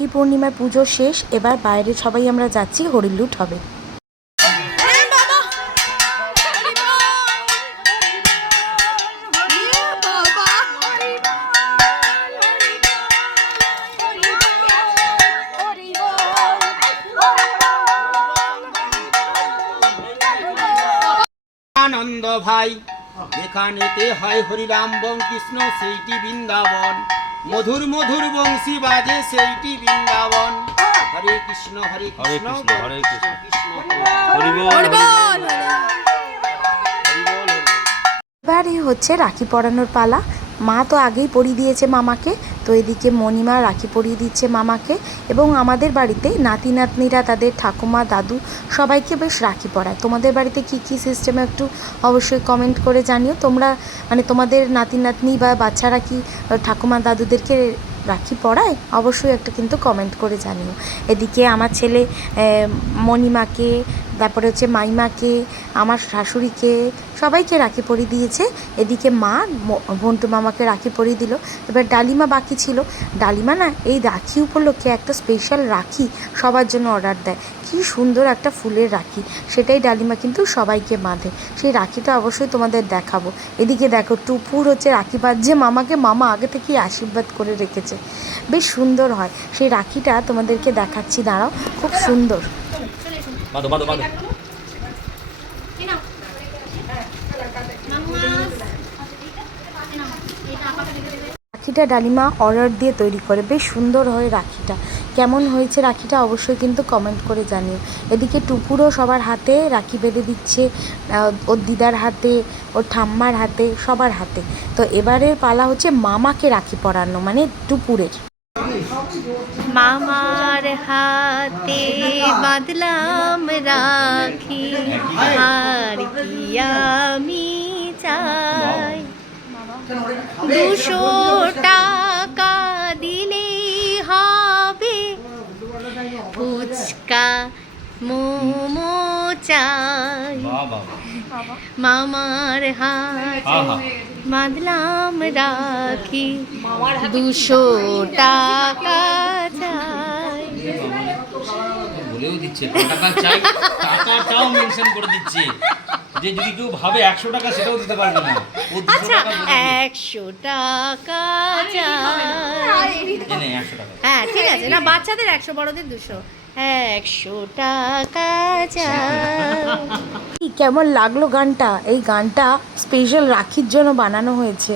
রাখি পূর্ণিমার পুজো শেষ, এবার বাইরে সবাই আমরা যাচ্ছি, হরিলুট হবে। আনন্দ ভাই এখানেতে হয় হরিরাম বং কৃষ্ণ সেইটি বৃন্দাবন, মধুর মধুর বংশী বাজে সেইটি বৃন্দাবন। হরে কৃষ্ণ হরে কৃষ্ণ হরে কৃষ্ণ কৃষ্ণ হরি বল। এবারে হচ্ছে রাখি পরানোর পালা। মা তো আগেই পরিয়ে দিয়েছে মামাকে, তো এদিকে মণিমা রাখি পরিয়ে দিচ্ছে মামাকে, এবং আমাদের বাড়িতে নাতি নাতনিরা তাদের ঠাকুমা দাদু সবাইকে বেশ রাখি পরায়। তোমাদের বাড়িতে কি কি সিস্টেমে একটু অবশ্যই কমেন্ট করে জানিও। তোমরা মানে তোমাদের নাতি নাতনি বা বাচ্চারা কি ঠাকুমা দাদুদেরকে রাখি পরায়, অবশ্যই একটা কিন্তু কমেন্ট করে জানিও। এদিকে আমার ছেলে মণিমাকে, তারপরে হচ্ছে মাইমাকে, আমার শাশুড়িকে, সবাইকে রাখি পরিয়ে দিয়েছে। এদিকে মা ভন্টু মামাকে রাখি পরিয়ে দিল। এবার ডালিমা বাকি ছিল। ডালিমা না এই রাখি উপলক্ষে একটা স্পেশাল রাখি সবার জন্য অর্ডার দেয়, কি সুন্দর একটা ফুলের রাখি, সেটাই ডালিমা কিন্তু সবাইকে বাঁধে। সেই রাখিটা অবশ্যই তোমাদের দেখাবো। এদিকে দেখো টুপুর হচ্ছে রাখি বাঁধছে মামাকে, মামা আগে থেকেই আশীর্বাদ করে রেখেছে, বেশ সুন্দর হয়। সেই রাখিটা তোমাদেরকে দেখাচ্ছি, দাঁড়াও, খুব সুন্দর। রাখিটা ডালিমা অর্ডার দিয়ে তৈরি করে, বেশ সুন্দর হয় রাখিটা। কেমন হয়েছে রাখিটা অবশ্যই কিন্তু কমেন্ট করে জানিও। এদিকে টুপুরও সবার হাতে রাখি বেঁধে দিচ্ছে, ওর দিদার হাতে, ওর ঠাম্মার হাতে, সবার হাতে। তো এবারের পালা হচ্ছে মামাকে রাখি পরানো, মানে টুপুরের। মামার হাতে বাঁধলাম রাখি, আর কি আমি চাই, 200 টাকা দিলেই হবে, ফুচকা মোমো চাই। মামার হাতে বাঁধলাম রাখি, 200 টাকা চাই। বলেও দিচ্ছে টাকা চাই, টাকাটাও মেনশন করে দিচ্ছে যে যদি কেউ ভাবে 100 টাকা সেটাও দিতে পারবে না। আচ্ছা 100 টাকা চাই, 100 টাকা। হ্যাঁ ঠিক আছে, না বাচ্চাদের 100, বড়দের 200। 100 টাকা চাই। কেমন লাগলো গানটা? এই গানটা স্পেশাল রাখির জন্য বানানো হয়েছে।